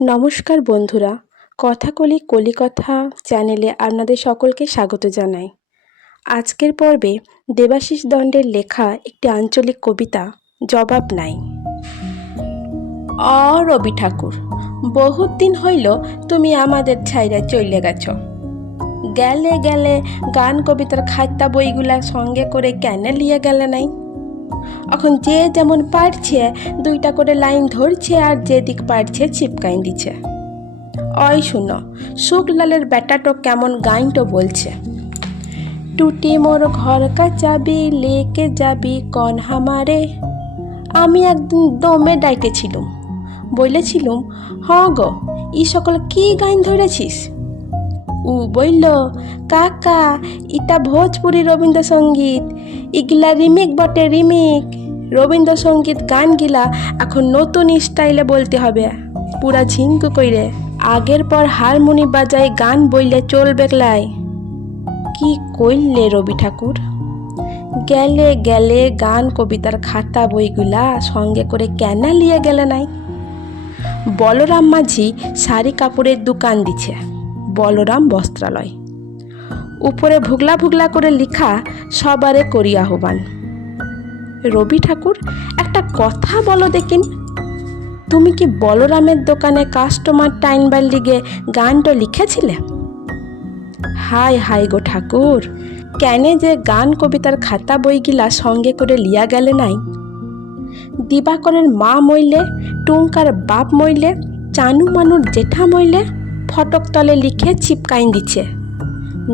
নমস্কার বন্ধুরা, কথাকলি কলিকথা চ্যানেলে আপনাদের সকলকে স্বাগত জানাই। আজকের পর্বে দেবাশিস দণ্ডের লেখা একটি আঞ্চলিক কবিতা জবাব নাই। রবি ঠাকুর, বহুত দিন হইল তুমি আমাদের ছাইরা চইলে গেছ। গেলে গেলে গান কবিতার খাতা বইগুলা সঙ্গে করে কেন লিয়ে গেলে নাই? এখন যে যেমন পারছে দুইটা করে লাইন ধরছে আর যেদিক পারছে চিপকাইন দিচ্ছে। ওই শুনো, শুকলালের বেটাটো কেমন গাইনটো বলছে। টুটি মোর ঘর কা চাবি লেকে যাবি কন হামারে। আমি একদিন দমে ডাইটেছিলুম, বলেছিলুম, গো ই সকল কি গাইন ধরেছিস? উ বলল, কাকা ইটা ভোজপুরি রবীন্দ্রসঙ্গীত, ইগলা রিমিক বটে রিমিক। রবীন্দ্রসঙ্গীত গানগিলা এখন নতুন স্টাইলে বলতে হবে, পুরা ঝিঙ্কু কইরে। আগের পর হারমোনি বাজায় গান বইলে চলবে লাই। কি কইলে রবি ঠাকুর? গেলে গেলে গান কবিতার খাতা বইগুলা সঙ্গে করে কেন লিয়ে গেলে নাই? বলরাম মাঝি শাড়ি কাপড়ের দোকান দিছে, বলরাম বস্ত্রালয়। উপরে ভুগলা ভুগলা করে লিখা, সবারে করি আহ্বান। রবি ঠাকুর, একটা কথা বলো দেখিন, তুমি কি বলরামের দোকানে কাস্টমার টাইনবার লিগে গানটা লিখেছিলে? হাই হাই গো ঠাকুর, কেন যে গান কবিতার খাতা বইগিলা সঙ্গে করে লিয়া গেলে নাই? দিবাকরের মা মইলে, টুঙ্কার বাপ মইলে, চানু মানুর জেঠা মইলে ফটক তলে লিখে চিপকাইন দিচ্ছে,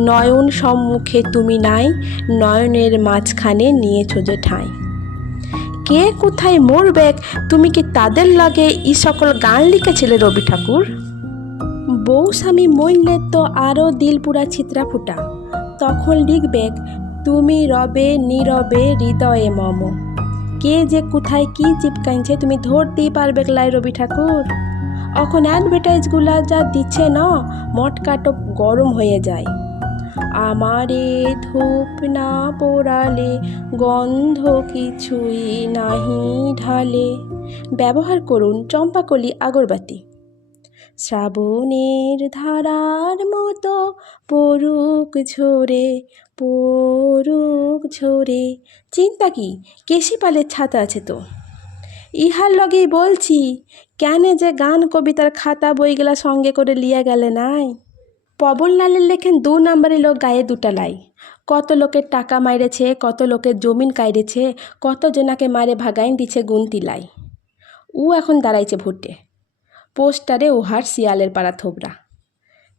নয়ন সম্মুখে তুমি নাই, নয়নের মাঝখানে নিয়েছো যে ঠাঁই। কে কোথায় মরবে, তুমি কি তাদের লাগে ই সকল গান লিখেছিলে রবি ঠাকুর? বউ স্বামী মরলে তো আরও দিল পুরা ছিত্রা ফুটা, তখন লিখবে, তুমি রবে নীরবে হৃদয়ে মম। কে যে কোথায় কি চিপকাইছে তুমি ধরতেই পারবে লাই রবি ঠাকুর। এখন অ্যাডভার্টাইজগুলা যা দিচ্ছে না, মটকাটো গরম হয়ে যায়। আমারে ধূপ না পোড়ালে গন্ধ কিছুই নাহি ঢালে। ব্যবহার করুন চম্পাকলি আগরবাতি। শ্রাবণের ধারার মতো পড়ুক ঝরে, পড়ুক ঝরে। চিন্তা কি, কেশি পালের ছাতা আছে তো। ইহার লগেই বলছি, কেন যে গান কবিতার খাতা বইগুলা সঙ্গে করে লিয়া গেলে নাই? পবনলালের লেখেন 2 নম্বরের লোক গায়ে 2টা লাই। কত লোকের টাকা মাইরেছে, কত লোকের জমিন কাইরেছে, কত জনাকে মারে ভাগাইন দিছে গুনতি লাই। ও এখন দাঁড়াইছে ভোটে। পোস্টারে ওহার শিয়ালের পাড়া থোবরা,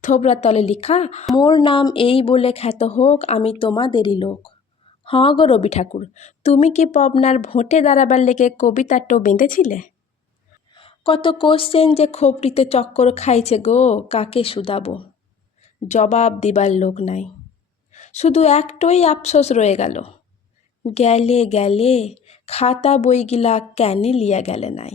থোবরার তলে লিখা, মোর নাম এই বলে খ্যাত হোক, আমি তোমাদেরই লোক। গো রবি ঠাকুর, তুমি কি পবনার ভোটে দাঁড়াবার লেগে কবিতাটো বেঁধেছিলে? কত কোশ্চেন যে খোপড়িতে চক্কর খাইছে গো, কাকে শুধাবো? জবাব দিবার লোক নাই, শুধু একটাই আফসোস রয়ে গেল, গেলে গেলে খাতা বইগিলা কেন লিয়া গেলে নাই।